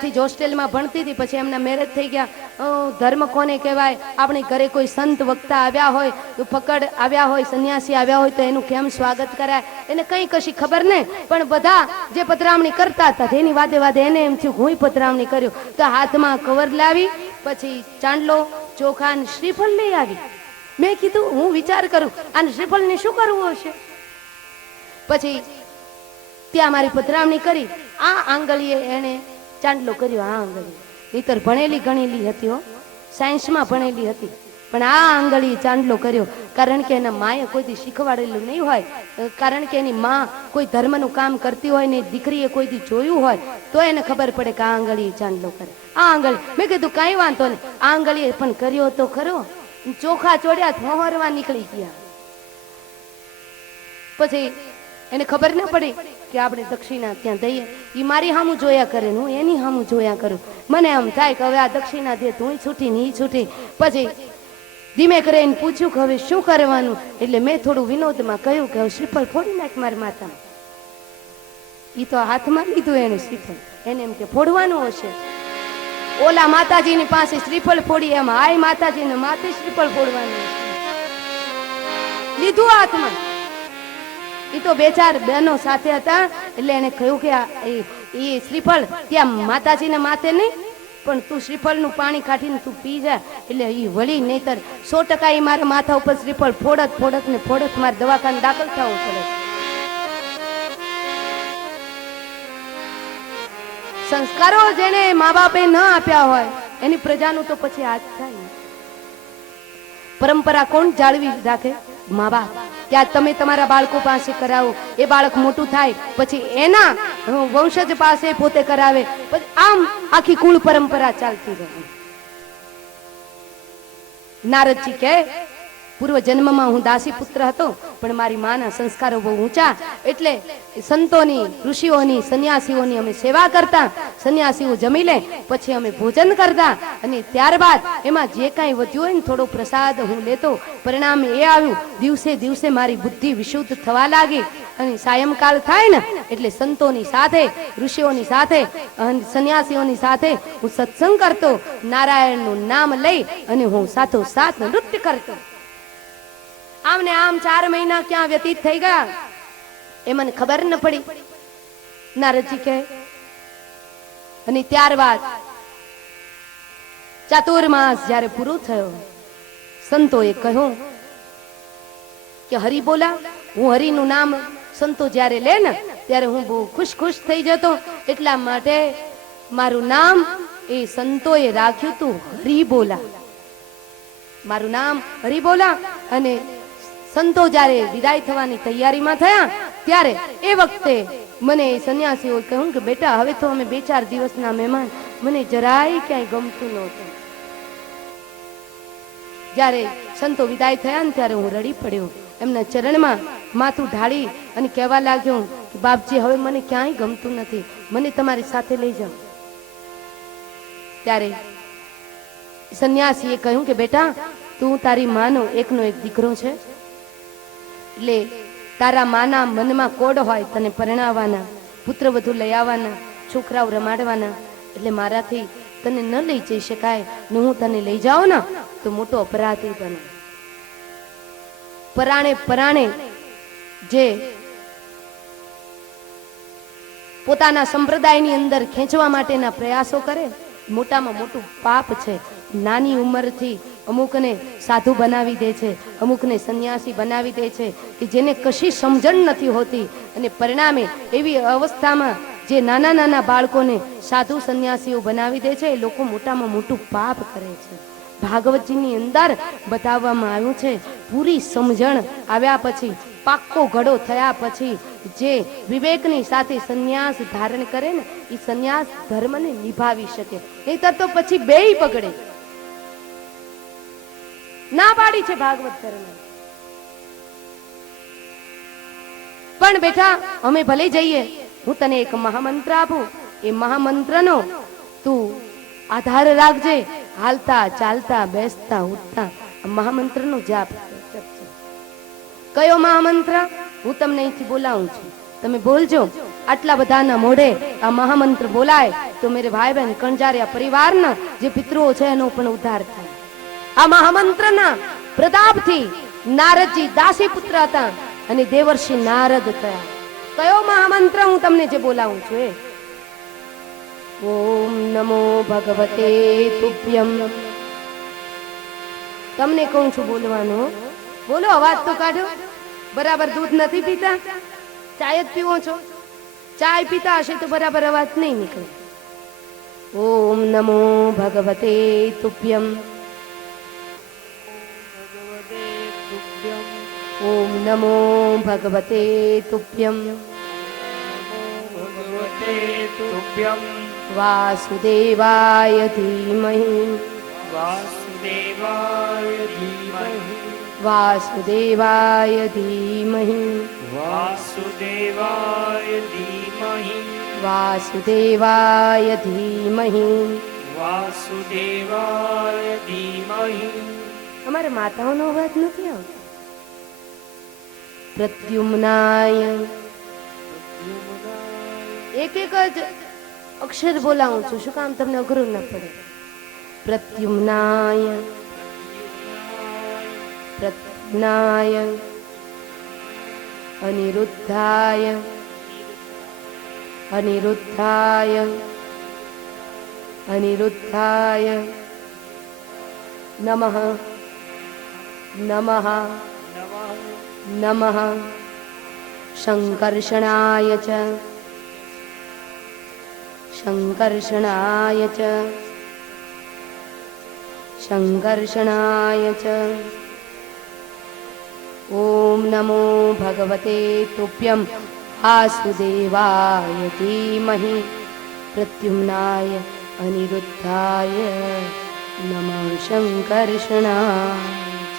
હોસ્ટેલમાં ભણતી હતી, પછી એમના મેરેજ થઈ ગયા। ધર્મ કોને કહેવાય? આપણી ઘરે કોઈ સંત વક્તા આવ્યા હોય, તો ફકડ આવ્યા હોય, સંન્યાસી આવ્યા હોય, તો એનું કેમ સ્વાગત કરાય? એને કંઈ કશી ખબર નહીં, પણ બધા જે પધરામણી કરતા હતા તેની વાદે વાદે એને એમ થયું હું પધરામણી કર્યું, તો હાથમાં કવર લાવી, પછી ચાંદલો, ચોખા ને શ્રીફળ લઈ આવી। મેં કીધું, હું વિચાર કરું આને શ્રીફળને શું કરવું હશે? પછી ત્યાં મારી પધરામણી કરી। આ આંગળીએ એને ચાંદલો કર્યો। આ આંગળી નહીતર ભણેલી ગણેલી હતી, હો, સાયન્સમાં ભણેલી હતી, પણ આ આંગળીએ ચાંદલો કર્યો, કારણ કે એના માએ કોઈથી શીખવાડેલું નહીં હોય, કારણ કે એની માં કોઈ ધર્મનું કામ કરતી હોય ને દીકરીએ કોઈથી જોયું હોય તો એને ખબર પડે કે આ આંગળીએ ચાંદલો કરે। આ આંગળી, મેં કીધું કાંઈ વાંધો નહીં, આ આંગળીએ પણ કર્યો તો ખરો। ચોખા ચોડ્યા, ફોહરવા નીકળી ગયા। પછી એને ખબર ન પડી કે આપણે દક્ષિણા ત્યાં દઈએ। એ મારી સામું જોયા કરે, હું એની સામું જોયા કરું। મને એમ થાય કે હવે આ દક્ષિણા દે, તું છૂટી ને ઈ છૂટી। પછી ધીમે કરીને પૂછ્યું કે હવે શું કરવાનું? એટલે મેં થોડું વિનોદમાં કહ્યું કે હવે શ્રીફળ ફોડી નાખ મારા માથામાં। એ તો હાથમાં લીધું એને શ્રીફળ, એને એમ કે ફોડવાનું હશે। ઓલા માતાજીની પાસે શ્રીફળ ફોડી, એમ આય માતાજીને માથે શ્રીફળ ફોડવાનું લીધું હાથમાં। એ તો બે ચાર બહેનો સાથે હતા, એટલે એને કહ્યું કે એ શ્રીફળ ત્યાં માતાજીને માથે નહીં, પણ તું શ્રીફળનું પાણી કાઢીને તું પી જા। એટલે એ વળી, નહીતર 100% એ મારા માથા ઉપર શ્રીફળ ફોડત ને ફોડત મારે દવાખાને દાખલ થવું પડે। સંસ્કારો જેને મા બાપે ન આપ્યા હોય એની પ્રજાનું તો પછી આજ થાય। પરંપરા કોણ જાળવી રાખે? મા બાપ। ત્યાં તમે તમારા બાળકો પાસે કરાવો, એ બાળક મોટું થાય પછી એના વંશજ પાસે પોતે કરાવે, પછી આમ આખી કુળ પરંપરા ચાલતી રહે। નારદજી કહે, પૂર્વ જન્મમાં હું દાસી પુત્ર હતો, પણ મારી માના સંસ્કારો બહુ ઊંચા, એટલે સંતોની, ઋષિઓની, સંન્યાસીઓની અમે સેવા કરતા। સંન્યાસીઓ જમી લે પછી અમે ભોજન કરતા, અને ત્યારબાદ એમાં જે કાંઈ વધ્યું હોય ને થોડો પ્રસાદ હું લેતો। પરિણામ એ આવ્યું, દિવસે દિવસે મારી બુદ્ધિ વિશુદ્ધ થવા લાગી, અને સાયંકાળ થાય ને એટલે સંતોની સાથે, ઋષિઓની સાથે, સંન્યાસીઓની સાથે હું સત્સંગ કરતો, નારાયણનું નામ લઈ અને હું સાથોસાથ નૃત્ય કરતો। આમ ને આમ 4 મહિના ક્યાં વ્યતીત થઈ ગયા એ મને ખબર ન પડી। નારદજી કહે, અને ત્યારબાદ ચાતુર્માસ જ્યારે પૂરું થયો, સંતોએ કહ્યું કે હરિ બોલા। હું હરિનું નામ સંતો જ્યારે લે ને ત્યારે હું બહુ ખુશ થઈ જતો, એટલા માટે મારું નામ એ સંતોએ રાખ્યું તું હરિ બોલા। મારું નામ હરિ બોલા। અને સંતો જ્યારે વિદાય થવાની તૈયારીમાં થયા ત્યારે એ વખતે મને સંન્યાસીઓ કહ્યું કે બેટા હવે તો અમે 2-4 દિવસના મહેમાન, મને જરાય ક્યાંય ગમતું નહોતું। જ્યારે સંતો વિદાય થયા ને ત્યારે હું રડી પડ્યો, એમના ચરણમાં માથું ઢાળી અને કહેવા લાગ્યો કે બાપજી હવે મને ક્યાંય ગમતું નથી, મને તમારી સાથે લઈ જાઓ। ત્યારે સંન્યાસીએ કહ્યું કે બેટા તું તારી માનો એકનો એક દીકરો છે, એટલે તારા માના મનમાં કોડ હોય તને પરણાવવાના, પુત્રવધુ લઈ આવવાના, છોકરાઓ રમાડવાના, એટલે મારાથી તને ન લઈ જઈ શકાય ને હું તને લઈ જાઉં ને તો મોટો અપરાધી બનો। પરાણે જે પોતાના સંપ્રદાયની અંદર ખેંચવા માટેના પ્રયાસો કરે, મોટામાં મોટું પાપ છે। નાની ઉંમરથી અમુકને સાધુ બનાવી દે છે, અમુકને સંન્યાસી બનાવી દે છે કે જેને કશી સમજણ નથી હોતી, અને પરિણામે એવી અવસ્થામાં જે નાના નાના બાળકોને સાધુ સંન્યાસીઓ બનાવી દે છે, એ લોકો મોટામાં મોટું પાપ કરે છે। ભાગવતજીની અંદર બતાવવામાં આવ્યું છે, પૂરી સમજણ આવ્યા પછી, પાક્કો ઘડો થયા પછી જે વિવેકની સાથે સંન્યાસ ધારણ કરે ને એ સંન્યાસ ધર્મને નિભાવી શકે, નહીતર તો પછી બેય બગડે। ના પાડી છે ભાગવત ધર્મ। પણ બેટા અમે ભલે જઈએ, હું તને એક મહામંત્ર આપું, એ મહામંત્રનો તું આધાર રાખજે, હાલતા ચાલતા બેસતા ઉઠતા મહામંત્રનો જાપ કરજે। કયો મહામંત્ર? હું તમને અહીંથી બોલાવું છું, તમે બોલજો। આટલા બધાના મોઢે આ મહામંત્ર બોલાય તો મેરે ભાઈ બહેન કણજારિયા પરિવારના જે પિતૃઓ છે એનો પણ ઉદ્ધાર થાય. આ મહામંત્રના પ્રતાપથી નારદજી દાસી પુત્ર હતા અને દેવર્ષિ નારદ થયા. કયો મહામંત્ર હું તમને જે બોલાવું છું એ ઓમ નમો ભગવતે તુભ્યમ. તમને કહું છું બોલવાનું, બોલો, અવાજ તો કાઢો. બરાબર દૂધ નથી પીતા, ચાય જ પીવો છો? ચાય પીતા હશે તો બરાબર અવાજ નહીં નીકળે. ઓમ નમો ભગવતે તુભ્યમ. ઓમ નમો ભગવતે તુભ્યમ. વાસુદેવાય ધીમહિ. વાસુદેવાય ધીમહિ. વાસુદેવાય ધીમહિ. વાસુદેવાય ધીમહિ. વાસુદેવાય ધીમહિ. વાસુદેવાય ધીમહિ. અમારે માતાઓનો અવાજ નથી આવતો. પ્રદ્યુમ્નાય. એક એક જ અક્ષર બોલાવું છું, શું કામ તમને અઘરું ન પડે. પ્રદ્યુમ્નાય. પ્રદ્યુમ્નાય. અનિરુદ્ધાય. અનિરુદ્ધાય. અનિરુદ્ધાય નમઃ. નમઃ. નમઃ. સંકર્ષણાય ચ. સંકર્ષણાય ચ. સંકર્ષણાય ચ. ઓમ નમો ભગવતે તુભ્યમ. વાસુદેવાય ધીમહિ. પ્રદ્યુમ્નાય અનિરુદ્ધાય નમઃ સંકર્ષણાય ચ.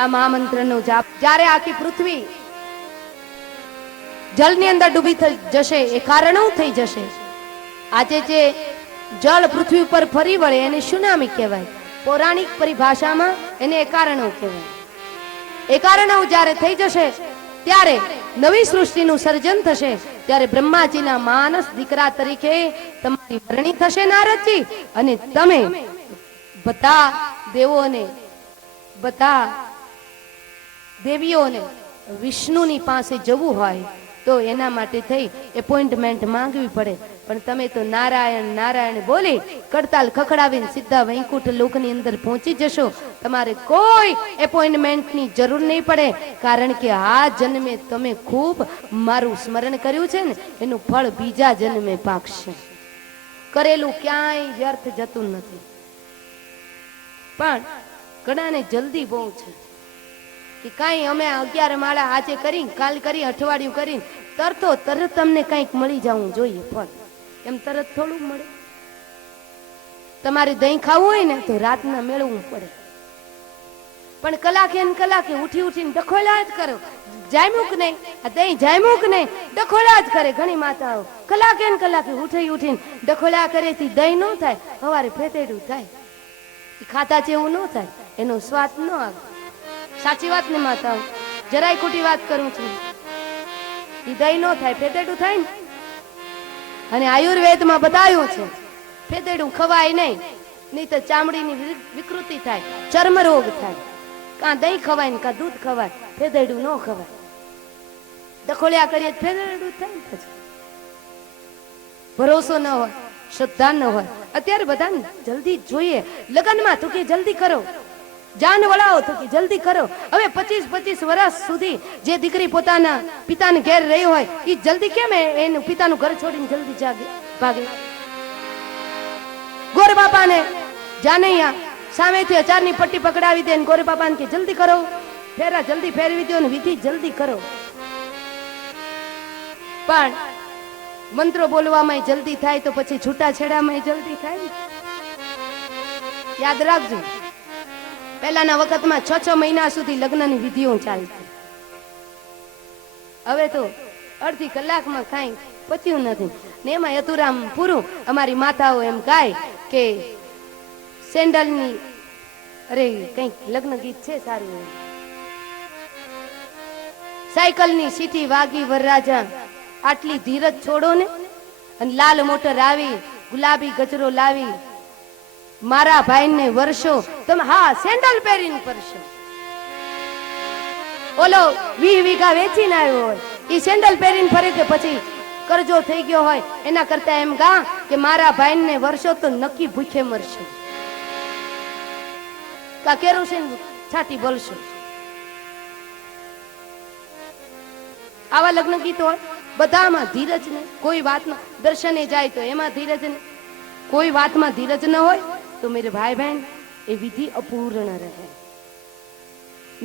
આ મહામંત્રનો જાપ જ્યારે આખી પૃથ્વી જળની અંદર ડૂબી જશે, એ કારણો થઈ જશે. આજે જે જળ પૃથ્વી ઉપર ફરી વળે એને સુનામી કહેવાય. પૌરાણિક પરિભાષામાં એને એ કારણો કહેવાય. એ કારણો જ્યારે થઈ જશે ત્યારે નવી સૃષ્ટિનું સર્જન થશે. ત્યારે બ્રહ્માજીના માનસ દીકરા તરીકે તમારી વરણી થશે નારદજી, અને તમે બધા દેવોને, બધા દેવીઓને વિષ્ણુની પાસે જવું હોય તો એના માટે થઈ એપોઇન્ટમેન્ટ માંગવી પડે. પણ તમે તો નારાયણ નારાયણ બોલી કડતાલ ખખડાવીને સીધા વૈકુંઠ લોકની અંદર પહોંચી જશો. તમારે કોઈ એપોઇન્ટમેન્ટની જરૂર નહીં પડે, કારણ કે આ જન્મે તમે ખૂબ મારું સ્મરણ કર્યું છે ને એનું ફળ બીજા જન્મે પાકશે. કરેલું ક્યાંય વ્યર્થ જતું નથી. પણ ઘણાને જલ્દી બહુ છે કે કાંઈ અમે 11 માળા આજે કરી, કાલ કરી, અઠવાડિયું કરી, તરત તમને કંઈક મળી જવું જોઈએ. પણ એમ તરત થોડું મળે. તમારે દહીં ખાવું હોય ને તો રાતના મેળવવું પડે. પણ કલાકે ને કલાકે ઉઠી ઉઠીને ડખોલા જ કરો. જામ્યું કે નહીં, આ દહીં જામ્યું કે નહીં, ડખોલા જ કરે. ઘણી માતાઓ કલાકે ને કલાકે ઉઠીને ડખોલા કરે. દહીં ન થાય, સવારે ફેતેડું થાય. ખાતા જેવું ન થાય, એનો સ્વાદ ન આવે. સાચી વાત ને માતાઓ? જરાય ખોટી વાત કરું છું. એ દહીં ન થાય, ફેતેડું થાય ને. અને આયુર્વેદમાં બતાવ્યું છે ફેતેડું ખવાય નહીં તો ચામડીની વિકૃતિ થાય, ચર્મ રોગ થાય. કાં દહીં ખવાય ને કાં દૂધ ખવાય, ફેતેડું ન ખવાય. દખોળિયા કરીએ ફેતેડું થાય ને. પછી ભરોસો ન હોય, શ્રદ્ધા ન હોય. અત્યારે બધાને જલ્દી જોઈએ. લગ્નમાં તો કે જલ્દી કરો, જાન વળાવો તો કે જલ્દી કરો. હવે 25 વર્ષ સુધી જે દીકરી પોતાના પિતાને ઘેર રહી હોય એ જલ્દી કેમ એનું પિતાનું ઘર છોડીને જલ્દી ભાગે? ગોર બાપાને જાનૈયા સામેથી અચારની પટ્ટી પકડાવી દે, ગોર બાપાને કે જલ્દી કરો, ફેરા જલ્દી ફેરવી દો ને વિધિ જલ્દી કરો. પણ મંત્રો બોલવામાં જલ્દી થાય તો પછી છૂટાછેડામાં જલ્દી થાય. યાદ રાખજો, પહેલાના વખતમાં 6 મહિના સુધી લગ્નની વિધિઓ ચાલતી. હવે તો અડધી કલાકમાં કાંઈ પત્યું નથી ને એમાં યતુરામ પૂરું. અમારી માતાઓ એમ ગાય કે સેન્ડલની, અરે કંઈક લગ્ન ગીત છે સારું એવું, સાયકલની સીટી વાગી વરરાજા આટલી ધીરજ છોડો ને, અને લાલ મોટર આવી, ગુલાબી ગજરો લાવી, મારા ભાઈને વર્ષો તમે હા સેન્ડલ પહેરીને ફરશો. ઓલો 20 વીઘા વેચીને આવ્યો હોય એ સેન્ડલ પહેરીને ફરે કે પછી કરજો થઈ ગયો હોય, એના કરતા એમ ગા કે મારા ભાઈને વર્ષો તો નક્કી ભૂખે મરશે, કા કેરોસીન છાતી બોલશો. આવા લગ્ન ગીતો હોય બધામાં ધીરજ ને, કોઈ વાતમાં દર્શને જાય તો એમાં ધીરજ ને, કોઈ વાતમાં ધીરજ ન હોય તો મેરે ભાઈ બહેન એ વિધિ અપૂર્ણ રહે.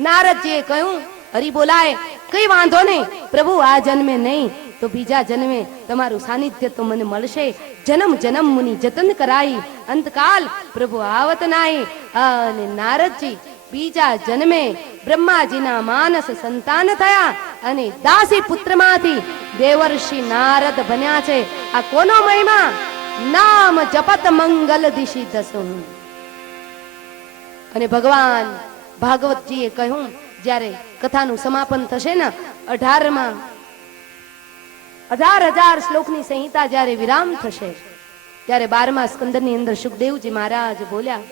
નારદજીએ કહ્યું હરિ બોલાય કઈ વાંધો નહીં પ્રભુ, આ જન્મે નહીં તો બીજા જન્મે તમારું સાનિધ્ય તો મને મળશે. જન્મ જન્મ મુનિ જતન કરાઈ, અંતકાલ પ્રભુ આવત નાઈ. અને નારદજી બીજા જન્મે બ્રહ્માજીના માનસ સંતાન થયા અને દાસી પુત્રમાંથી દેવર્ષિ નારદ બન્યા છે. આ કોનો મહિમા? નામ જપત મંગલ દિશી દસું. અને ભગવાન ભાગવતજીએ કહ્યું જ્યારે કથાનું સમાપન થશે ને 18,000 શ્લોકની સંહિતા જ્યારે વિરામ થશે ત્યારે 12મા સ્કંદની અંદર સુખદેવજી મહારાજ બોલ્યા,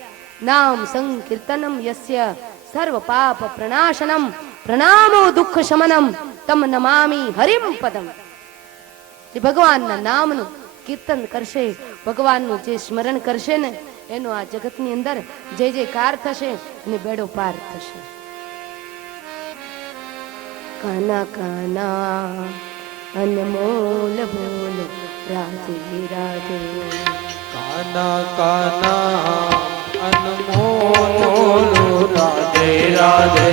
નામ સંકીર્તનમ યસ્ય સર્વ પાપ પ્રણાશનમ પ્રણામો દુઃખ શમનમ તમ નમામી હરિમ પદમ. જે ભગવાનના નામનું કીર્તન કરશે, ભગવાનનું જે સ્મરણ કરશે ને એનો આ જગતની અંદર જે કાર થશે અને બેડો પાર થશે. કાના કાના અનમોલ બોલો રાધે રાધે, કાના કાના અનમોલ રાધે રાધે,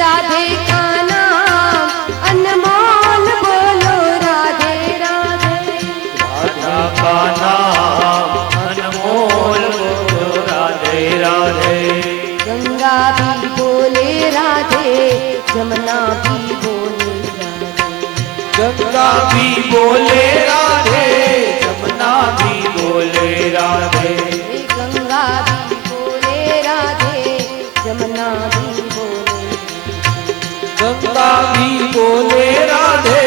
રાધે કાના અનમોલ બોલો રાધે રાધે, રાધા કાના અનમોલ બોલો રાધે રાધે, ગંગા भी बोले राधे, जमुना भी बोले राधे, ગંગા ભી બોલે રાધે, જમના ભી બોલે રાધે, गंगा भी बोले राधे, जमुना भी बोले, ગંગા ભી બોલે રાધે,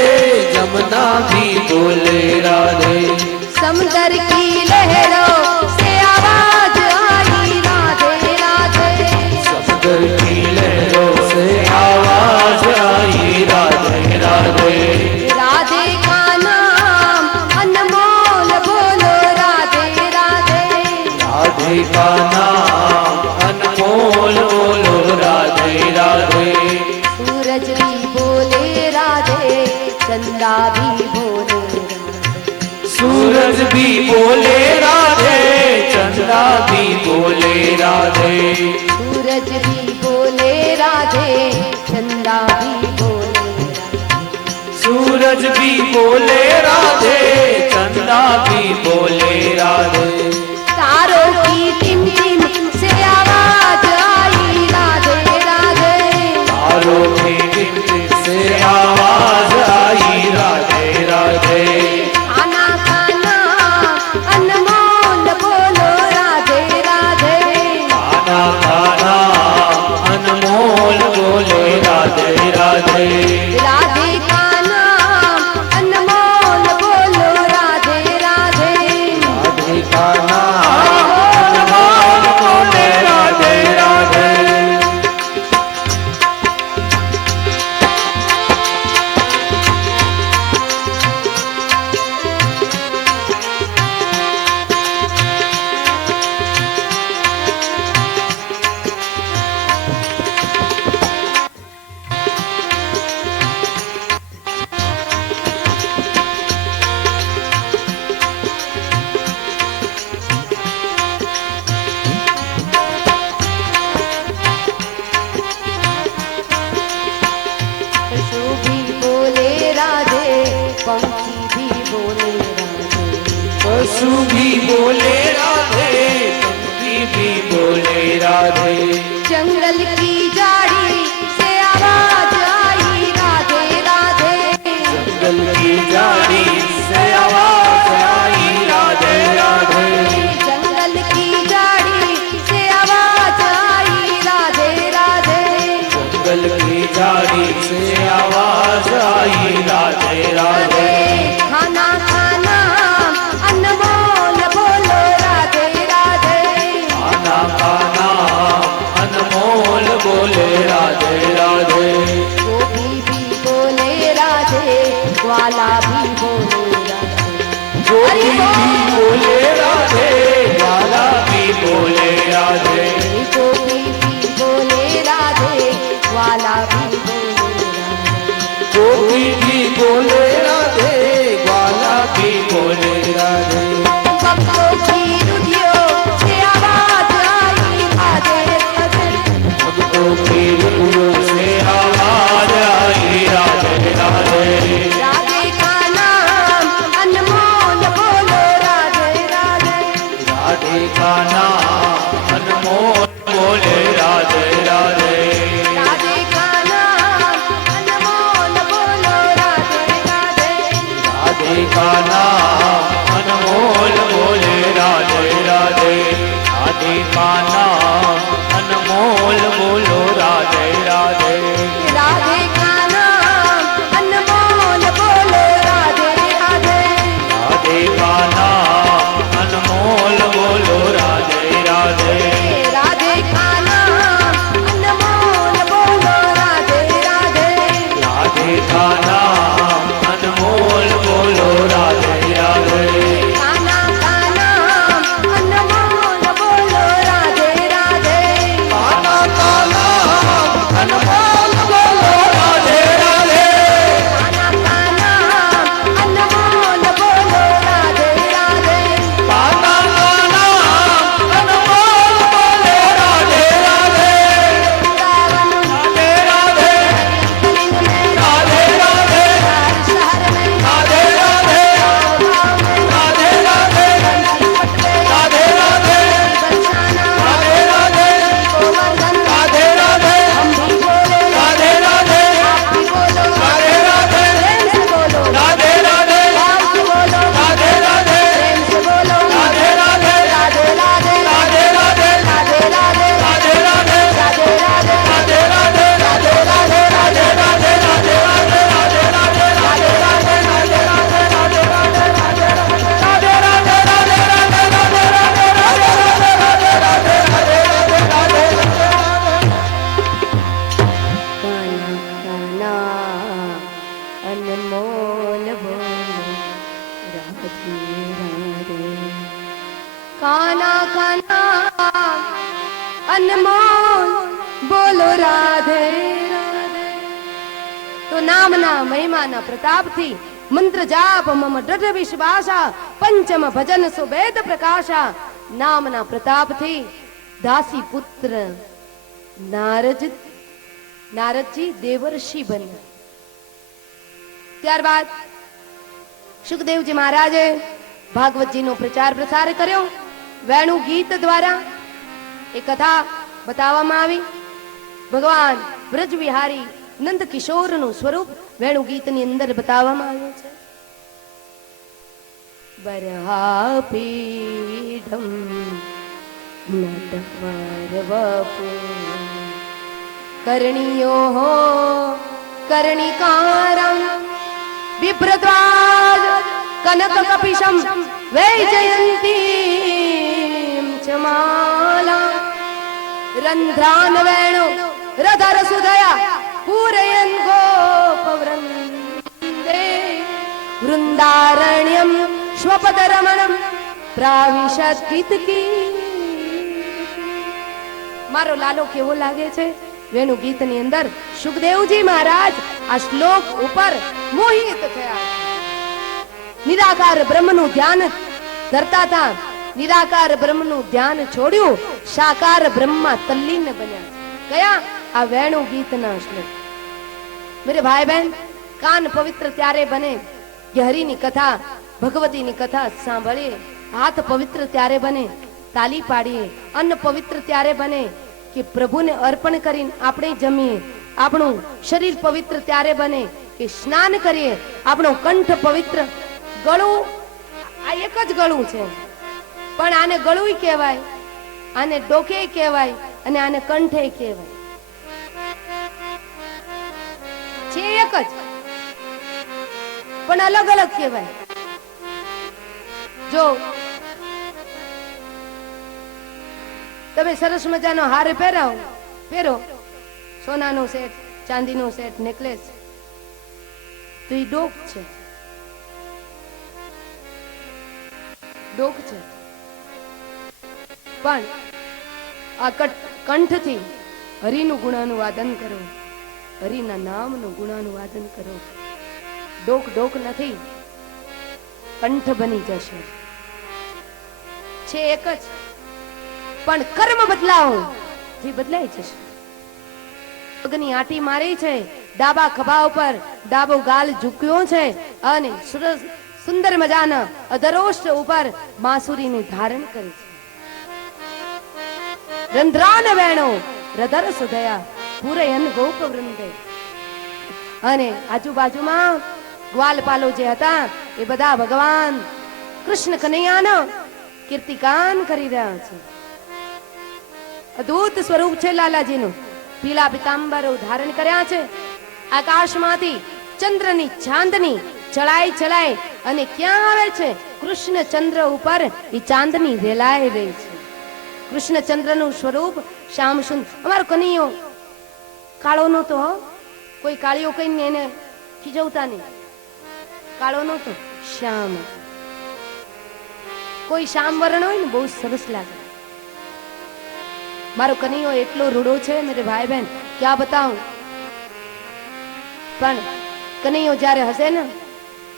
જમના ભી બોલે રાધે, समंदर की लहरों से आवाज आई राधे राधे, समंदर की लहरों से आवाज आई राधे राधे, राधे का नाम अनमोल बोलो राधे राधे, राधे का नाम अनमोल बोलो राधे राधे, सूरज भी बोले राधे, चंदा भी बोले राधे, सूरज भी बोले राधे, चंदा भी बोले राधे, सूरज भी बोले राधे, चंदा भी बोले राधे, सूरज भी बोले राधे, चंदा भी बोले राधे, तारों की टिम टिम से आवाज आई राधे राधे, तारों की टिम-टिम से आवाज आई राधे राधे, खाना खाना अनमोल बोलो राधे राधे, खाना खाना अनमोल बोले राधे राधे, राधे का नाम अनमोल बोलो राधे राधे, राधे का नाम अनमोल बोले राधे राधे, पशु भी बोले राधे, पंछी भी बोले राधे, पशु भी बोले राधे, पंछी भी बोले राधे, जंगल की झाड़ी से आवाज आई राधे राधे, जंगल की झाड़ी से आवाज आई राधे राधे, जंगल की झाड़ी से आवाज आई राधे राधे, जंगल की झाड़ी से आवाज आई राधे राधे, કાના અનમોલ બોલે રાધે રાધે રાધે કા નામ અનમોલ બોલો રાધે રાધે રાધે કાના અનમોલ બોલે રાધે રાધે રાધે કાના અનમોલ બોલો રાધે રાધે રાધે કા નામ અનમોલ બોલો રાધે રાધે રાધે કાના અનમોલ બોલો રાધે રાધે રાધે કા નામ અનમોલ બોલો રાધે રાધે રાધે કાના અનમોલ બોલો રાધે રાધે કાના કા નામ અનમોલ બોલો રાધે રાધે કાના કાના અનમોલ બોલો રાધે રાધે કાના કા નામ અનમોલ બોલો રાધે રાધે કાના કાના અનમોલ બોલે રાધે રાધે રાધે રાધે રાધે રાધે શહર મેં રાધે રાધે રાધે રાધે રાધે રાધે बरसाना રાધે રાધે गोवर्धन રાધે રાધે हम भी बोले રાધે રાધે आप भी बोलो રાધે રાધે प्रेम से बोलो રાધે राधे आप भी बोलो राधे राधे प्रेम से बोलो राधे राधे राधे राधे राधे राधे राधे राधे राधे राधे राधे राधे राधे राधे राधे राधे राधे राधे राधे काना काना अनमोल बोलो राधे राधे काना काना अनमोल बोलो राधे राधे तो नामना महिमाना प्रतापથી મંત્ર જાપ મમ દૃઢ વિશ્વાસા પંચમ ભજન સુવેદ પ્રકાશા નામના પ્રતાપથી દાસી પુત્ર નારદજી દેવર્ષિ બન્યા. ત્યારબાદ સુખદેવજી મહારાજે ભાગવતજીનો પ્રચાર પ્રસાર કર્યો. વેણુ ગીત દ્વારા એ કથા બતાવવામાં આવી. ભગવાન બ્રજ વિહારી નંદ કિશોરનું સ્વરૂપ વેણુ ગીતની અંદર બતાવવામાં આવ્યું છે. બરહાપીઢમ નટવરવપુ कर्णियो कर्णिकारं बिभ्रद्वाज कनक कपिशं वैजयन्तीं च माला रन्ध्रान् वेणु रधर सुधया पूरयन् गोपवृन्दे वृन्दारण्यं स्वपदरमणं प्राविशत् कितकी. मारो लालो केवो लागे छे? વેણુ ગીતની અંદર સુખદેવજી મહારાજ આ શ્લોક ઉપર મોહિત થયા. નિરાકાર બ્રહ્મનું ધ્યાન ધરતા હતા. નિરાકાર બ્રહ્મનું ધ્યાન છોડ્યું, સાકાર બ્રહ્મમાં તલ્લીન બન્યા. કયા? આ વેણુ ગીતના શ્લોક. મેરે ભાઈ બહેન, કાન પવિત્ર ત્યારે બને કે હરિની કથા, ભગવતીની કથા સાંભળીએ. હાથ પવિત્ર ત્યારે બને તાલી પાડીએ. અન્ન પવિત્ર ત્યારે બને કે પ્રભુને અર્પણ કરીને આપણે જમીએ. આપણું શરીર પવિત્ર ત્યારે બને કે સ્નાન કરીએ. આપણું કંઠ પવિત્ર. ગળું આ એક જ ગળું છે, પણ આને ગળું કહેવાય, આને ડોકે કહેવાય અને આને કંઠે કહેવાય. છે એક જ, પણ અલગ અલગ કહેવાય. જો તમે સરસ મજાનો હાર પહેરો, સોનાનો સેટ, ચાંદીનો સેટ, નેકલેસ, તો એ ડોક છે. ડોક છે. પણ આ કંઠથી હરિનું ગુણાનુવાદન કરો, હરિના નામનું ગુણાનુવાદન કરો. ડોક ડોક નથી, કંઠ બની જશે. છે એક જ, પણ કર્મ બદલાવો થી બદલાઈ જશે. પગની આંટી મારી છે, ડાબા ખભા ઉપર ડાબો ગાલ ઝૂક્યો છે અને સુંદર મજાના અધરોષ્ટ ઉપર બાંસુરીને ધારણ કરે છે. રંધ્રાન વેણો રધર સુધયા પૂરયન ગોપ વૃંદે. અને આજુબાજુમાં ગ્વાલપાલો જે હતા એ બધા ભગવાન કૃષ્ણ કનૈયાનો કીર્તિગાન કરી રહ્યા છે. અદ્ભુત સ્વરૂપ છે લાલાજીનું. પીળા પિતાંબરો ધારણ કર્યા છે. આકાશમાંથી ચંદ્રની ચાંદની ચડાઈ ચડાઈ અને ક્યાં આવે છે? કૃષ્ણ ચંદ્ર ઉપર એ ચાંદની રેલાઈ રહી છે. કૃષ્ણ ચંદ્રનું સ્વરૂપ શ્યામ સુંદર. અમારો કનૈયો કાળો નહોતો, કોઈ કાળીઓ કહીને એને ખીજવતા નહીં. કાળો નહોતો, શ્યામ. કોઈ શ્યામ વર્ણ હોય ને બહુ સરસ લાગે. મારો કનૈયો એટલો રૂડો છે મેરે ભાઈ બહેન, ક્યાં બતાવું. પણ કનૈયો જ્યારે હશે ને,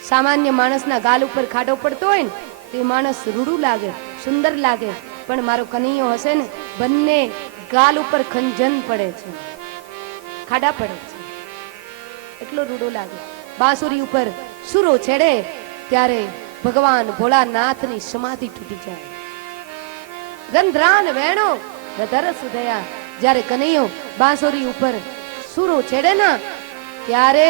સામાન્ય માણસના ગાલ ઉપર ખાડો પડતો હોય ને તે માણસ રૂડું લાગે, સુંદર લાગે. પણ મારો કનૈયો હશે ને, બંને ગાલ ઉપર ખંજન પડે છે, ખાડા પડે છે, એટલો રૂડો લાગે. બાંસુરી ઉપર સુરો છેડે ત્યારે ભગવાન ભોળાનાથની સમાધિ તૂટી જાય. રંધ્રાન વેણો રધર સુધયા. જ્યારે કનૈયો બાંસુરી ઉપર સુરો છેડે ને ત્યારે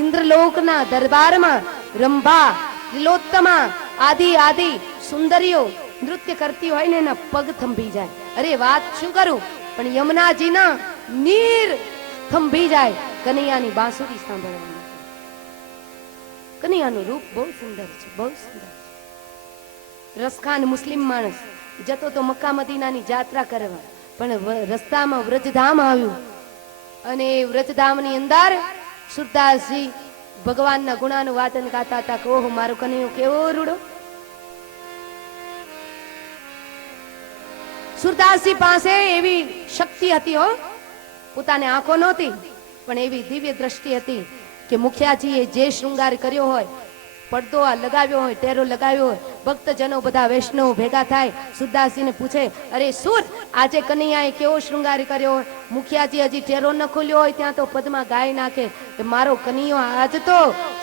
ઇન્દ્રલોકના દરબારમાં રંભા, ત્રિલોત્તમા આદિ આદિ સુંદરીઓ નૃત્ય કરતી હોય ને એના પગ થંભી જાય. અરે વાત શું કરું, પણ યમુનાજીના નીર થંભી જાય કનૈયાની બાંસુરી સાંભળવાની. કનૈયાનું રૂપ બહુ સુંદર છે, બહુ સુંદર છે. રસખાન મુસ્લિમ માણસ જતો તો મક્કા મદીનાની જાત્રા કરવા, પણ રસ્તામાં વ્રજધામ આવ્યું અને વ્રજધામની અંદર સુરદાસજી ભગવાનના ગુણાનું વાતન ગાતા હતા કે ઓહો મારો કનૈયો કેવો રૂડો. સુરદાસજી પાસે એવી શક્તિ હતી હો, પોતાને આંખો નહોતી પણ એવી દિવ્ય દ્રષ્ટિ હતી કે મુખિયાજીએ જે શૃંગાર કર્યો હોય, પડદો લગાવ્યો હોય, ટેરો લગાવ્યો હોય, ભક્તજનો બધા વૈષ્ણવ ભેગા થાય, સુરદાસજીને પૂછે અરે સુર આજે કનૈયાએ કેવો શૃંગાર કર્યો હોય. મુખિયાજી હજી ટેરો ન ખોલ્યો હોય ત્યાં તો પદમાં ગાય નાખે કે મારો કનૈયો આજ તો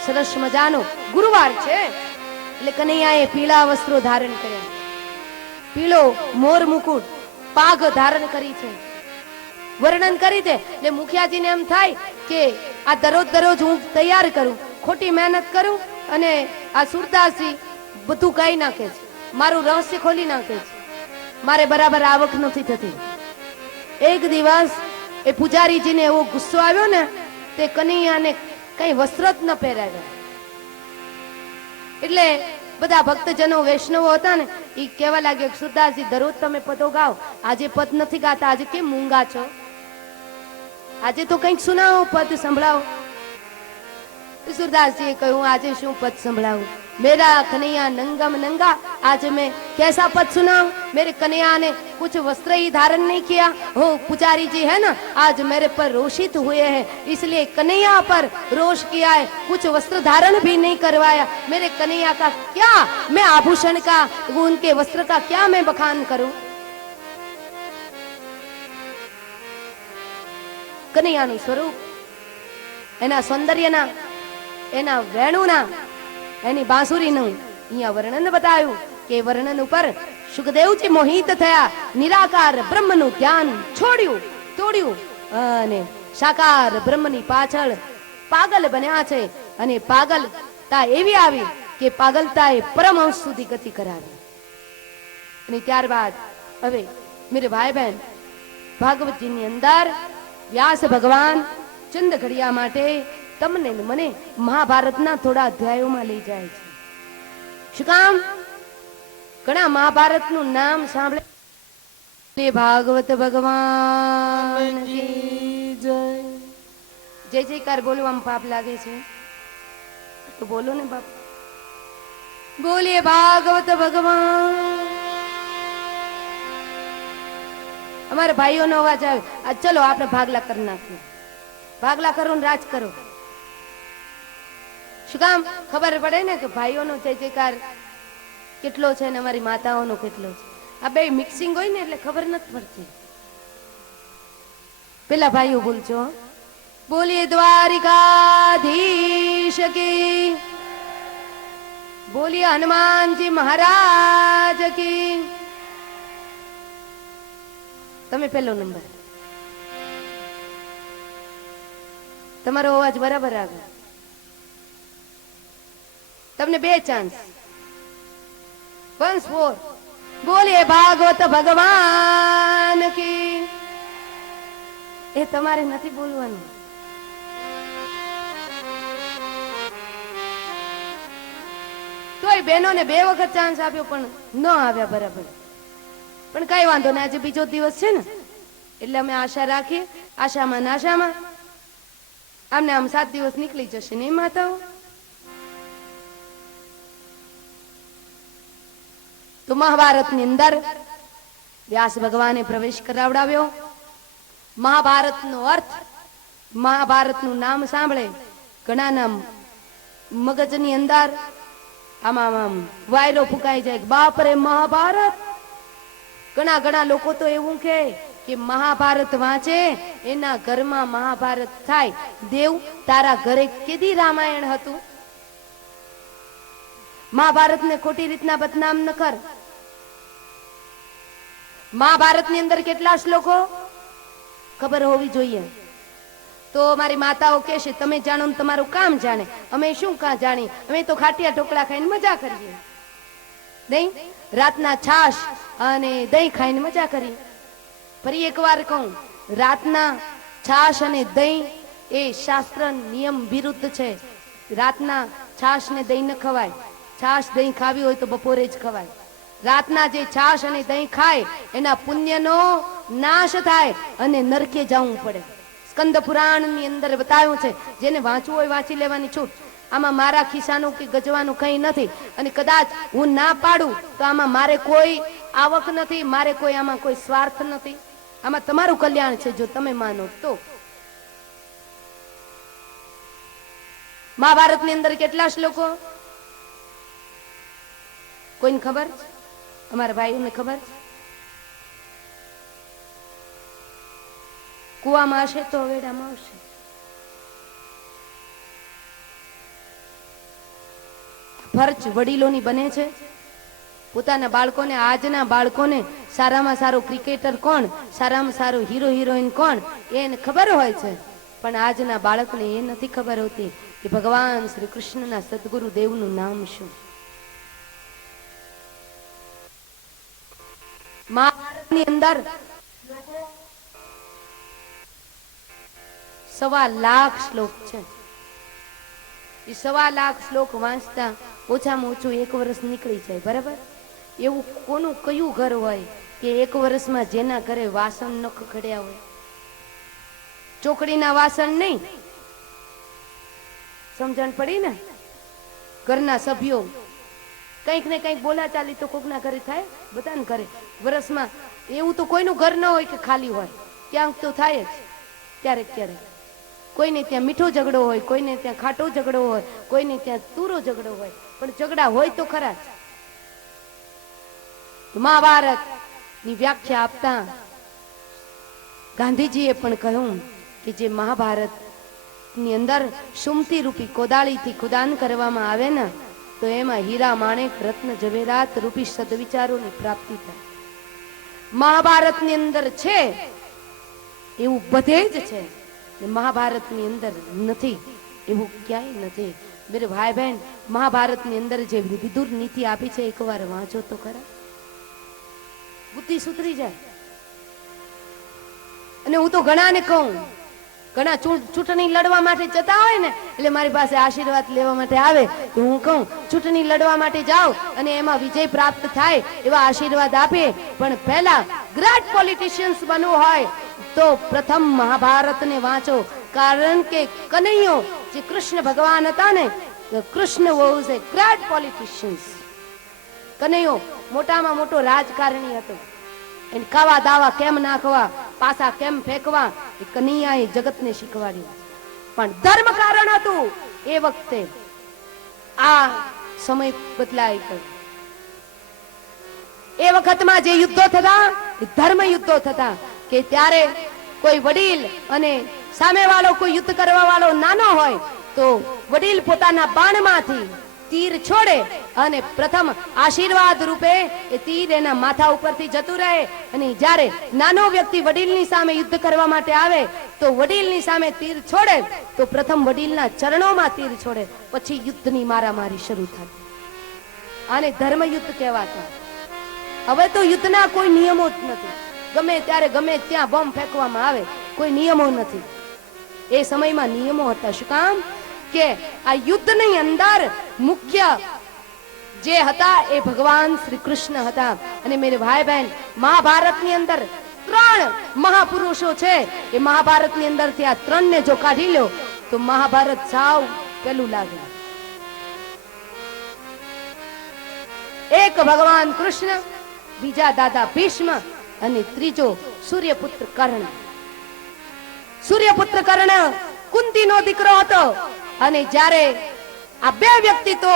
સરસ મજાનો ગુરુવાર છે. એટલે કનૈયાએ પીળા વસ્ત્રો ધારણ કર્યા, પીળો મોર મુકુટ પાઘ ધારણ કરી છે, વર્ણન કરી છે. એટલે મુખિયાજીને એમ થાય કે આ દરરોજ હું તૈયાર કરું, ખોટી મહેનત કરું અને આ સુરદાસજી બધું ગાઈ નાખે છે, મારું રહસ્ય ખોલી નાખે છે, મારે બરાબર આવક નથી થતી. એક દિવસ એ પૂજારીજીને એવો ગુસ્સો આવ્યો ને તે કનૈયાને કઈ વસ્ત્ર જ ન પહેરાવ્યા. એટલે બધા ભક્તજનો વૈષ્ણવો હતા ને એ કહેવા લાગ્યો સુરદાસજી દરરોજ તમે પદો ગાઓ, આજે પદ નથી ગાતા, આજે કેમ મૂંગા છો? આજે તો કંઈક સુનાવો, પદ સંભળાવો. सूरदासजी कहूँ आज शू पद संभळाऊं, मेरा कन्हैया नंगम नंगा, आज मैं कैसा पद सुनाऊं? मेरे कन्हैया ने कुछ वस्त्र ही धारण नहीं किया हो, पुजारी जी है ना आज मेरे पर रोषित हुए हैं, इसलिए कन्हैया पर रोष किया है, कुछ वस्त्र धारण भी नहीं करवाया. मेरे कन्हैया का क्या मैं आभूषण का, उनके वस्त्र का क्या मैं बखान करूं? કનૈયાનું સ્વરૂપ, એના સૌંદર્યના, એના વેણુના, એની બાંસુરીનું અહીંયા વર્ણન બતાવ્યું કે વર્ણન ઉપર સુખદેવજી મોહિત થયા, નિરાકાર બ્રહ્મનું ધ્યાન છોડ્યું, તોડ્યું અને સાકાર બ્રહ્મની પાછળ પાગલ બન્યા છે. અને પાગલતા એવી આવી કે પાગલતાએ પરમહંસ સુધી ગતિ કરાવી. અને ત્યારબાદ હવે મેરે ભાઈ બહેન ભાગવતજીની અંદર વ્યાસ ભગવાન ચંદ ઘડિયા માટે તમને મને મહાભારતના થોડા અધ્યાયોમાં લઈ જાય છે. શું કામ? ઘણા મહાભારતનું નામ સાંભળે. ભાગવત ભગવાન કી જય. જય જયકાર બોલવામાં પાપ લાગે છે તો બોલો ને બાપ. બોલીએ ભાગવત ભગવાન. અમારે ભાઈઓનો અવાજ આવે, આ ચલો આપણે ભાગલા કરી નાખીએ, ભાગલા કરો ને રાજ કરો. શું કામ? ખબર પડે ને કે ભાઈઓનો જય જયકાર કેટલો છે ને અમારી માતાઓનો કેટલો છે. આ બે મિક્સિંગ હોય ને એટલે ખબર નથી પડતી. પેલા ભાઈઓ બોલજો, બોલીએ દ્વારિકાધીશ કી, બોલીએ હનુમાનજી મહારાજ કી. તમે પહેલો નંબર. તમારો અવાજ બરાબર આવે. તમને 2 ચાન્સ. Once four. બોલીએ ભાગવત ભગવાન કી. એ તમારે નથી બોલવાનું. તોય બહેનોને 2 વખત ચાન્સ આપ્યો પણ ન આવ્યા બરાબર. પણ કઈ વાંધો નહીં, આજે બીજો દિવસ છે ને એટલે અમે આશા રાખીએ. આશામાં નાશામાં આમને આમ 7 દિવસ નીકળી જશે નહીં માતાઓ? તો મહાભારતની અંદર વ્યાસ ભગવાને પ્રવેશ કરાવડાવ્યો. મહાભારતનો અર્થ, મહાભારતનું નામ સાંભળે ઘણાના મગજની અંદર આમાં આમ વાયરો ફૂંકાઈ જાય, બાપ રે મહાભારત. ઘણા લોકો તો એવું કે મહાભારત વાંચે એના ઘરમાં મહાભારત થાય. દેવ તારા ઘરે કેદી રામાયણ હતું? મહાભારતને ખોટી રીતના બદનામ ન કર. મહાભારતની અંદર કેટલા શ્લોકો ખબર હોવી જોઈએ. તો મારી માતાઓ કહેશે તમે જાણો ને તમારું કામ જાણે. અમે શું કાં જાણી? અમે તો ખાટિયા ઢોકળા ખાઈને મજા કરીએ. દહીં રાતના છાશ અને દહીં ખાઈને મજા કરી. ફરી એકવાર કહું, રાતના છાશ અને દહીં એ શાસ્ત્ર નિયમ વિરુદ્ધ છે. રાતના છાશ ને દહીં ન ખવાય. છાશ દહીં ખાવી હોય તો બપોરે જ ખવાય. રાતના જે છાશ અને દહીં ખાય એના પુણ્યનો નાશ થાય અને નરકે જવું પડે. સ્કંદ પુરાણ ની અંદર બતાવ્યું છે. જેને વાંચવું હોય વાંચી લેવાની છૂટ. આમાં મારા ખિસ્સાનું કે ગજવાનું કંઈ નથી. અને કદાચ હું ના પાડું તો આમાં મારે કોઈ આવક નથી, મારે કોઈ આમાં કોઈ સ્વાર્થ નથી. આમાં તમારું કલ્યાણ છે જો તમે માનો તો. મહાભારતની અંદર કેટલા શ્લોકો કોઈને ખબર છે? અમારા ભાઈઓને ખબર છે? કુવામાં હશે તો વેડામાં આવશે. ફરજ વડીલોની બને છે. પોતાના બાળકોને, આજના બાળકોને સારામાં સારો ક્રિકેટર કોણ, સારામાં સારો હીરો હિરોઈન કોણ એને ખબર હોય છે. પણ આજના બાળકને એ નથી ખબર હોતી કે ભગવાન શ્રી કૃષ્ણના સદગુરુ દેવનું નામ શું. મહાભારતની અંદર 1.25 લાખ શ્લોક છે. એ 1.25 લાખ શ્લોક વાંચતા ઓછામાં ઓછું 1 વર્ષ નીકળી જાય. બરાબર? એવું કોનું કયું ઘર હોય કે 1 વર્ષમાં જેના ઘરે વાસણ ન ખખડ્યા હોય? ચોકડીના વાસણ નહીં, સમજણ પડી ને? ઘરના સભ્યો કંઈક ને કંઈક બોલાચાલી તો કોકના ઘરે થાય, બધાને ઘરે. વર્ષમાં એવું તો કોઈનું ઘર ન હોય કે ખાલી હોય, ક્યાંક તો થાય જ ક્યારેક ક્યારેક. કોઈને ત્યાં મીઠો ઝઘડો હોય, કોઈને ત્યાં ખાટો ઝઘડો હોય, કોઈને ત્યાં તુરો ઝઘડો હોય, પણ ઝઘડા હોય તો ખરા જ. મહાભારત ની વ્યાખ્યા આપતા ગાંધીજીએ પણ કહ્યું કે જે મહાભારત ની અંદર સુમતી રૂપી કોદાળીથી ખુદાન કરવામાં આવે ને તો એમાં હીરા માણેક રત્ન જવેરાત રૂપી સદવિચારોની પ્રાપ્તિ થાય. મહાભારતની અંદર છે એવું બધે જ છે, મહાભારતની અંદર નથી એવું ક્યાંય નથી. મેરે ભાઈ બહેન, મહાભારતની અંદર જે વિદુર નીતિ આપી છે એકવાર વાંચો તો ખરા, બુદ્ધિ સુધરી જાય. અને હું તો ઘણાને કહું, ઘણા ચૂંટણી લડવા માટે જતા હોય ને એટલે મારી પાસે આશીર્વાદ લેવા માટે આવે તો હું કહું ચૂંટણી લડવા માટે જાઓ અને એમાં વિજય પ્રાપ્ત થાય એવા આશીર્વાદ આપે. પણ પહેલા ગ્રેટ પોલિટિશિયન્સ બનવું હોય તો પ્રથમ મહાભારતને વાંચો. કારણ કે કનૈયો જે કૃષ્ણ ભગવાન હતા ને, Krishna was a great politicians. Kanaiyo મોટામાં મોટો રાજકારણી હતો. એને ખાવા દાવા કેમ નાખવા, પાસા કેમ ફેંકવા એ કનૈયાએ જગતને શીખવાડ્યું. પણ ધર્મ કારણ હતું એ વખતે. આ સમય બદલાઈ ગયો. એ વખતમાં જે યુદ્ધો થતા એ ધર્મ યુદ્ધો થતા કે ત્યારે કોઈ વડીલ અને સામે વાળો કોઈ યુદ્ધ કરવા વાળો નાનો હોય તો વડીલ પોતાના બાણમાંથી તીર છોડે અને પ્રથમ આશીર્વાદ રૂપે એ તીર એના માથા ઉપરથી જતું રહે, અને જ્યારે નાનો વ્યક્તિ વડીલની સામે યુદ્ધ કરવા માટે આવે તો વડીલની સામે તીર છોડે તો પ્રથમ વડીલના ચરણોમાં તીર છોડે, પછી યુદ્ધની મારામારી શરૂ થાય. આને ધર્મયુદ્ધ કહેવાતા. હવે તો યુદ્ધના કોઈ નિયમો જ નથી. ગમે ત્યારે ગમે ત્યાં બોમ્બ ફેંકવામાં આવે, કોઈ નિયમો નથી. એ સમયમાં નિયમો હતા. શું કામ? કે આ યુદ્ધની અંદર મુખ્ય જે હતા એ ભગવાન શ્રી કૃષ્ણ હતા. અને મેરે ભાઈ બહેન, મહાભારતની અંદર 3 મહાપુરુષો છે. એ મહાભારતની અંદરથી આ 3 ને જો કાઢી લો તો મહાભારત સાવ પેલું લાગે. એક ભગવાન કૃષ્ણ, બીજા દાદા ભીષ્મ અને ત્રીજો સૂર્યપુત્ર કર્ણ. સૂર્યપુત્ર કર્ણ કુંતીનો દીકરો હતો. અને જ્યારે આ 2 વ્યક્તિ તો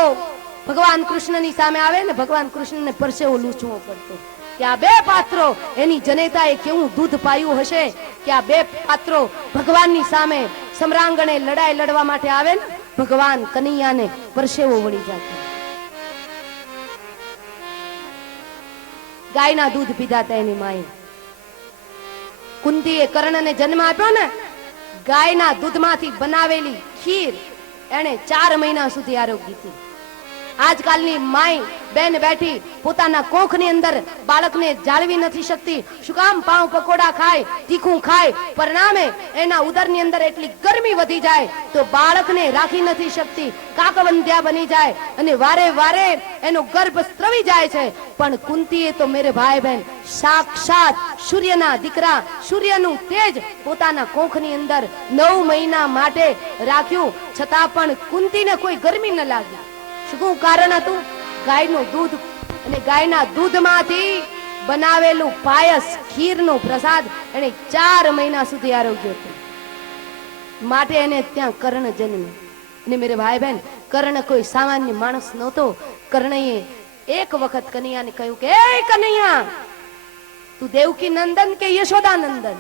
ભગવાન કૃષ્ણની સામે આવે ને, ભગવાન કૃષ્ણને પરસેવો લૂછવો પડતો કે આ 2 પાત્રો એની જનેતાએ કેવું દૂધ પાયું હશે કે આ 2 પાત્રો ભગવાનની સામે સમ્રાંગણે લડાઈ લડવા માટે આવે ને, ભગવાન કનૈયાને પરસેવો વળી જતો. ગાયના દૂધ પીધા હતા એની માએ. કુંતીએ કર્ણને જન્મ આપ્યો ને, ગાયના દૂધમાંથી બનાવેલી ખીર એને 4 મહિના સુધી આરોગી હતી. આજકાલની માય બેન બેઠી પોતાના કોખની અંદર બાળકને જાળવી નથી શકતી. શું કામ? પાઉં પકોડા ખાય, તીખું ખાય, પરિણામે એના ઉદરની અંદર એટલી ગરમી વધી જાય તો બાળકને રાખી નથી શકતી, કાકવંધ્યા બની જાય અને વારે વારે એનો ગર્ભ સ્ત્રવી જાય છે. પણ કુંતીએ તો મેરે ભાઈ બહેન સાક્ષાત સૂર્યના દીકરા, સૂર્યનું તેજ પોતાના કોખની અંદર 9 મહિના માટે રાખ્યું, છતાં પણ કુંતીને કોઈ ગરમી ન લાગી. શું કારણ હતું? ગાયનું દૂધ. અને ગાયના દૂધમાંથી બનાવેલું પાયસ, ખીરનો પ્રસાદ એને 4 મહિના સુધી આરોગ્ય હતું. માટે એને ત્યાં કર્ણ જન્મ્યો. અને મેરે ભાઈ બહેન, કર્ણ કોઈ સામાન્ય માણસ નહોતો. કર્ણએ એક વખત કનૈયાને કહ્યું કે એ કનૈયા, તું દેવકી નંદન કે યશોદા નંદન?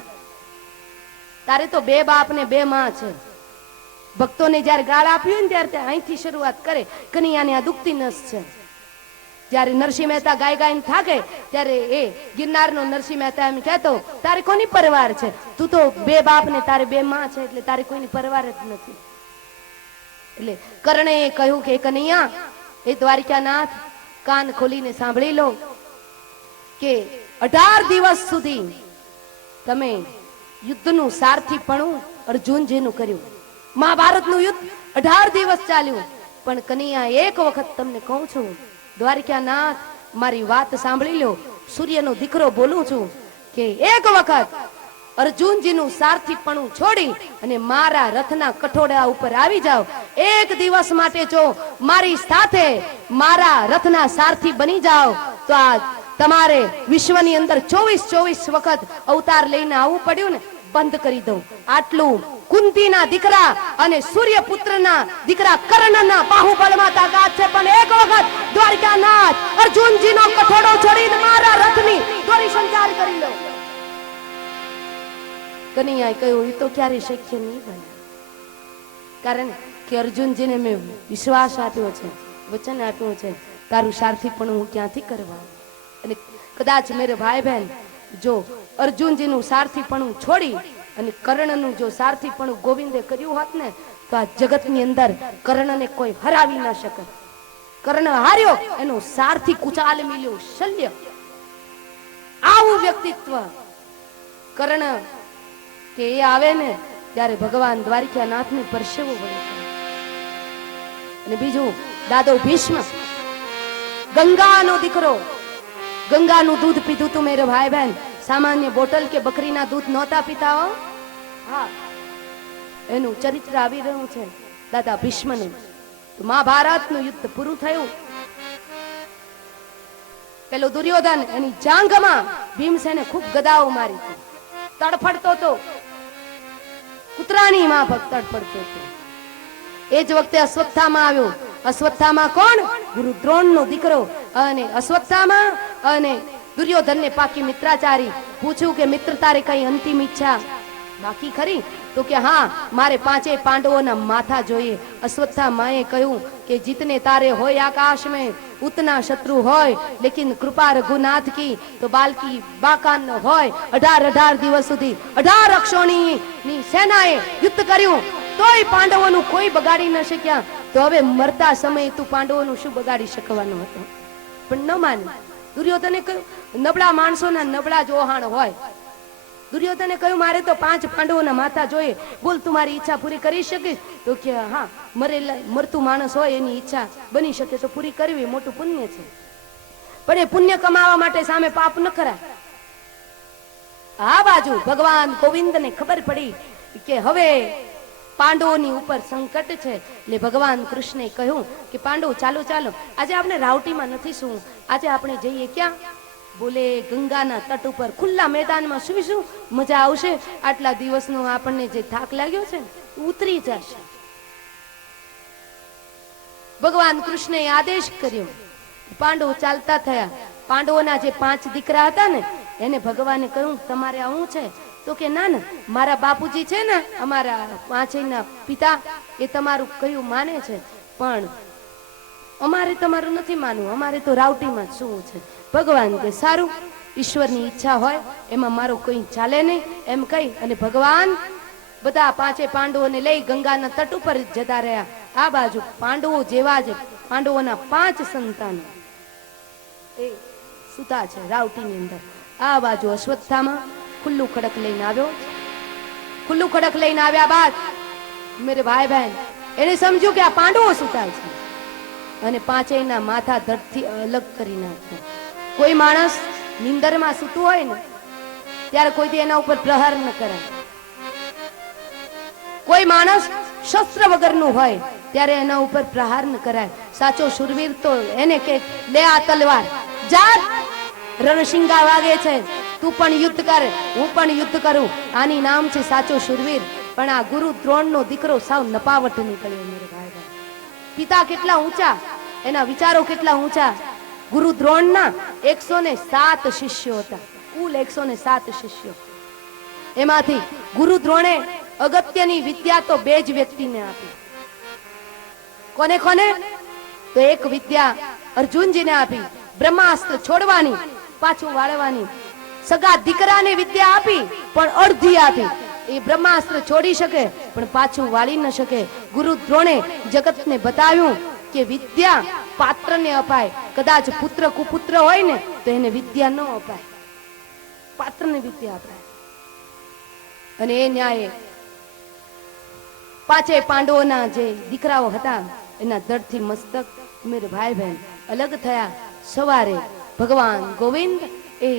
તારે તો 2 બાપ ને 2 માં છે. ભક્તોને જ્યારે ગાળ આપ્યું ને ત્યારે અહીંથી શરૂઆત કરે. કનૈયાને આ દુખતી નસ છે. જ્યારે નરસિંહ મહેતા ગાય ગાયને થાકે ત્યારે એ ગિરનારનો નરસિંહ મહેતા એમ કહેતો, તારે કોની પરવાર છે? તું તો 2 બાપ ને તારે 2 માં છે, એટલે તારે કોઈની પરવાર જ નથી. એટલે કર્ણે કહ્યું કે કનૈયા, એ દ્વારિકાનાથ, કાન ખોલીને સાંભળી લો કે 18 દિવસ સુધી તમે યુદ્ધનું સારથીપણું અર્જુનજીનું કર્યું. મહાભારતનું યુદ્ધ 18 દિવસ ચાલ્યું. પણ કનૈયા, એક વખત તમને કહું છું, દ્વારિકાનાથ, મારી વાત સાંભળી લો. સૂર્યનો દીકરો બોલું છું કે એક વખત અર્જુનજીનું સારથીપણું છોડી અને મારા રથના કઠોડા ઉપર આવી જાઓ. એક દિવસ માટે જો મારી સાથે મારા રથના સારથી બની જાઓ તો આ તમારે વિશ્વની અંદર 24 વખત અવતાર લઈને આવવું પડ્યું ને, બંધ કરી દઉં. આટલું કુંતીના દીકરા અને સૂર્યપુત્રના દીકરા કર્ણના બાહુબળમાં તાકાત છે. પણ એક વખત દ્વારકાનાથ અર્જુનજીનો કઠોડો છોડીને મારા રથની દોરી સંચાર કરી લો. કનૈયાએ કહ્યું, એ તો ક્યારે શક્ય નહીં બને. કારણ કે અર્જુનજીને મેં વિશ્વાસ આપ્યો છે, વચન આપ્યું છે, તારું સારથી પણ હું ક્યાંથી કરવા. અને કદાચ મેરે ભાઈ બહેન, જો અર્જુનજીનું સારથીપણું છોડી અને કર્ણનું જો સારથીપણું ગોવિંદે કર્યું હોત ને તો આ જગતની અંદર કર્ણને કોઈ હરાવી ન શકે. કર્ણ હાર્યો, એનો સારથી કુચાલ મિલ્યો શલ્ય. આવું વ્યક્તિત્વ કર્ણ કે એ આવે ને ત્યારે ભગવાન દ્વારિકાનાથને પરસેવો વળે છે. અને બીજું દાદો ભીષ્મ, ગંગાનો દીકરો, ગંગાનું દૂધ પીધું તું મેરે ભાઈ બહેન. સામાન્ય બોટલ કે બકરીના દૂધ નહોતા પીતા હો. હા, એનું ચરિત્ર આવી રહ્યું છે દાદા ભીષ્મનું. તો મહાભારતનું યુદ્ધ પૂરું થયું. પેલો દુર્યોધન એની જાંઘમાં ભીમસેને ખૂબ ગદાઓ મારી હતી. તડફડતો તો, કૂતરાની માફક તડફડતો હતો. એ જ વખતે અશ્વત્થામા આવ્યો. અશ્વત્થામા કોણ? ગુરુ દ્રોણનો દીકરો. અને અશ્વત્થામા અને દુર્યોધનને પાકી મિત્રાચારી. પૂછ્યું કે મિત્ર, તારે કઈ અંતિમ ઈચ્છા? બાકી ખરી? તો કે હા, મારે પાંચેય પાંડવોના માથા જોઈએ. અશ્વત્થામાએ કહ્યું કે જીતને તારે હોય આકાશ में उतना शत्रु હોય, लेकिन कृपा रघुनाथ की तो बालकी बाकान હોય. 18 દિવસ સુધી 18 અક્ષોની સેનાએ યુદ્ધ કર્યું, તોય પાંડવોનું કોઈ બગાડી ન શક્યા. તો હવે મરતા સમયે તું પાંડવોનું શું બગાડી શકવાનો હતો? પણ ન માને. દુર્યોધને કહ્યું, નબળા માણસોના નબળા જોહાણ હોય. દુર્યોધને કહ્યું, મારે તો 5 પાંડવોના માથા જોઈએ. બોલ, તું મારી ઈચ્છા પૂરી કરી શકીશ? તો કે હા, મરતું માણસ હોય એની ઈચ્છા બની શકે તો પૂરી કરવી મોટું પુણ્ય છે. પણ એ પુણ્ય કમાવા માટે સામે પાપ ન કરાય. આ બાજુ ભગવાન ગોવિંદને ખબર પડી કે હવે પાંડવોની ઉપર સંકટ છે. એટલે ભગવાન કૃષ્ણે કહ્યું કે પાંડવો ચાલો ચાલો, આજે આપણે રાવટીમાં નથી શું, આજે આપણે જઈએ ક્યાં? બોલે ગંગાના તટ ઉપર ખુલ્લા મેદાનમાં સુઈશું, મજા આવશે. આટલા દિવસનો આપણને જે થાક લાગ્યો છે ઉતરી જશે. ભગવાન કૃષ્ણે આદેશ કર્યો. પાંડવો ચાલતા થયા. પાંડવોના જે 5 દીકરા હતા ને, એને ભગવાને કહ્યું, તમારે આવું છે? તો કે ના ના, મારા બાપુજી છે ને, અમારા 5 પિતા, એ તમારું કયું માને છે, પણ અમારે તમારું નથી માનવું, અમારે તો રાવટીમાં શું છે. ભગવાન કે સારું, ઈશ્વરની ઈચ્છા હોય એમાં મારું કોઈ ચાલે નહીં, એમ કહી અને ભગવાન બધા 5 પાંડવોને લઈ ગંગાના તટ ઉપર જતા રહ્યા. આ બાજુ પાંડવો જેવા જ પાંડવોના 5 સંતાનો એ સુતા છે રાવટીની અંદર. આ બાજુ અશ્વત્થામા ખુલ્લું ખડક લઈને આવ્યો. ખુલ્લું ખડક લઈને આવ્યા બાદ મેરે ભાઈ બહેન એને સમજ્યું કે આ પાંડવો સુતા છે અને 5 માથા ધડથી અલગ કરી નાખ્યા. કોઈ માણસ નિંદરમાં સૂતું હોય ને ત્યારે કોઈથી એના ઉપર પ્રહાર ન કરાય. કોઈ માણસ શસ્ત્ર વગરનું હોય ત્યારે એના ઉપર પ્રહાર ન કરાય. સાચો શુરવીર તો એને કે લે આ તલવાર, જા, રણશિંગા વાગે છે, તું પણ યુદ્ધ કર, હું પણ યુદ્ધ કરું. આની નામ છે સાચો શુરવીર. પણ આ ગુરુ દ્રોણનો દીકરો સાવ નપાવટ નીકળ્યો. મેરે ભાઈ, પિતા કેટલા ઊંચા, એના વિચારો કેટલા ઊંચા. ગુરુ દ્રોણના 107 શિષ્યો હતા, કુલ 107 શિષ્યો. એમાંથી ગુરુ દ્રોણે અગત્યની વિદ્યા તો 2 જ વ્યક્તિને આપી. કોને કોને? તો એક વિદ્યા અર્જુનજીને આપી, બ્રહ્માસ્ત્ર છોડવાની, પાછું વાળવાની. સગા દીકરાને વિદ્યા આપી પણ અડધી આપી. એ બ્રહ્માસ્ત્ર છોડી શકે પણ પાછું વાળી ન શકે. ગુરુ દ્રોણે જગતને બતાવ્યું કે વિદ્યા પાત્રને અપાય. કદાચ પુત્ર કુપુત્ર હોય ને તો એને વિદ્યા ન અપાય, પાત્રને વિદ્યા અપાય. અને એ ન્યાયે 5 પાંડવોના જે દીકરાઓ હતા એના ધડથી મસ્તક મેરે ભાઈ બહેન અલગ થયા. સવારે ભગવાન ગોવિંદ એ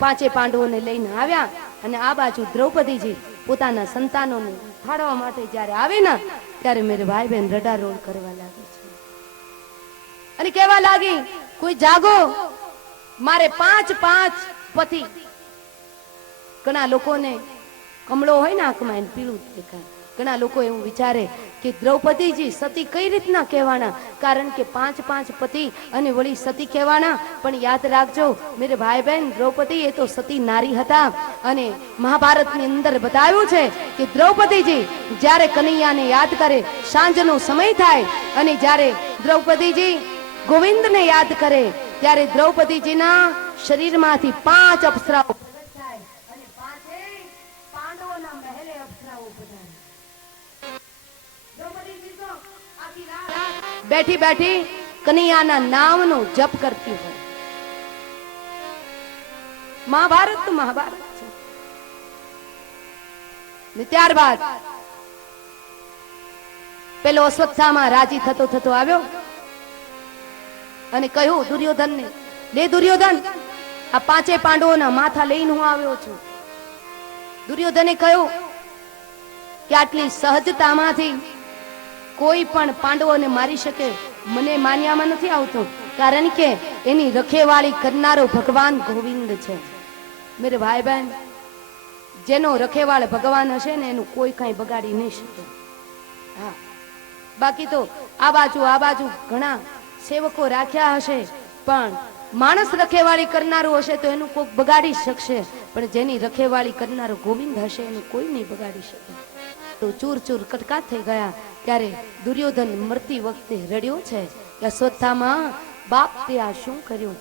5 પાંડવોને લઈને આવ્યા અને આ બાજુ દ્રૌપદીજી પોતાના સંતાનોને ઉઠાડવા માટે જ્યારે આવે ને ત્યારે મેરે ભાઈ બહેન રડારોડ કરવા લાગી છે અને કહેવા લાગી, કોઈ જાગો, મારે 5 પતિ. ઘણા લોકોને કમળો હોય ને આંખમાં એને પીળું દેખાય. ઘણા લોકો એવું વિચારે કે દ્રૌપદીજી સતી કઈ રીતના કહેવાના, કારણ કે 5 પતિ અને વળી સતી કહેવાના. પણ યાદ રાખજો મેરે ભાઈ બહેન, દ્રૌપદી એ તો સતી નારી હતા. અને મહાભારતની અંદર બતાવ્યું છે કે દ્રૌપદીજી જ્યારે કનૈયાને યાદ કરે, સાંજનો સમય થાય અને જ્યારે દ્રૌપદીજી ગોવિંદને યાદ કરે ત્યારે દ્રૌપદીજીના શરીરમાંથી 5 અપ્સરાઓ પ્રગટ થાય અને 5 પાંડવોના મહેલે અપ્સરાઓ પધારે. દ્રૌપદીજી તો આખી રાત બેઠી બેઠી કનૈયાના નામનો જપ કરતી હોય. મહાભારત તો મહાભારત છે. ને ત્યારબાદ પેલો અશ્વત્થામા રાજી થતો થતો આવ્યો અને કહ્યું દુર્યોધનને, લે દુર્યોધન, આ 5 પાંડવોના માથા લઈને હું આવ્યો છું. દુર્યોધને કહ્યું કે આટલી સહજતામાંથી કોઈ પણ પાંડવોને મારી શકે મને માન્યામાં નથી આવતું, કારણ કે એની રખેવાળી કરનારો ભગવાન ગોવિંદ છે. મેરે ભાઈ બહેન, જેનો રખેવાળ ભગવાન હશે ને એનું કોઈ કઈ બગાડી નહીં શકે. હા, બાકી તો આ બાજુ ઘણા સેવકો રાખ્યા હશે પણ માણસ રખેવાળી કરનારું હશે તો એનું કોઈક બગાડી શકશે, પણ જેની રખેવાળી કરનારો ગોવિંદ હશે એનું કોઈ નહીં બગાડી શકે. તો ચૂર ચૂર કટકા થઈ ગયા ત્યારે દુર્યોધન મરતી વખતે રડ્યો છે કે અશ્વત્થામા બાપ તે આ શું કર્યું?